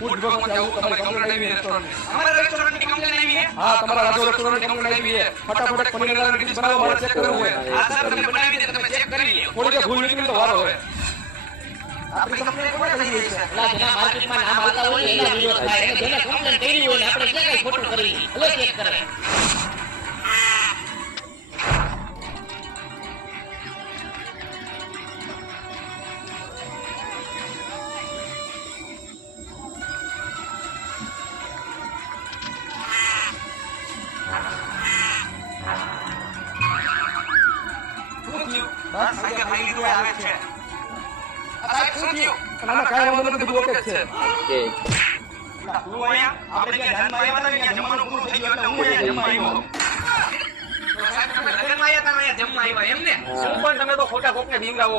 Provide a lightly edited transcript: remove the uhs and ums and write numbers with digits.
food વિભાગમાંથી આવું તમારી કમ્પ્લેન્ટ આવી રેસ્ટોરન્ટ અમારા રેસ્ટોરન્ટની કમ્પ્લેન્ટ આવી છે હા તમારા રાજુ રેસ્ટોરન્ટની કમ્પ્લેન્ટ આવી છે ફટાફટ પનીરના ડીશ બનાવો મારે ચેક કરવું છે હા સર તમે બનાવી દે તમે ચેક કરી લ્યો થોડી ભૂલ નીકળી તો વારો હવે આપણી કમ્પ્લેન્ટ કોને કરી છે ના જેના માર્કેટમાં નામ આવતા હોય એના વિરોધ થાય અને જેને કમ્પ્લેન્ટ કરી હોય આપણે ક્યાં કઈ ખોટું કરી ભલે ચેક કરે બસ આજે ફાઈલ રૂએ આવે છે આ સાહેબ શું થયું ના કાઈ વાંધો નથી બધું ઓકે છે ઓકે તું આયા આપણે જે ધ્યાનમાં આવ્યા હતા ને ત્યાં જમવાનું પૂરું થઈ ગયું એટલે હું અહીંયા જમવા આવ્યો તો સાહેબ તમે લગનમાં આવ્યા હતા ને અહીંયા જમવા આવ્યા એમ ને શું પણ તમે તો ખોટા કોકને બીવરાવો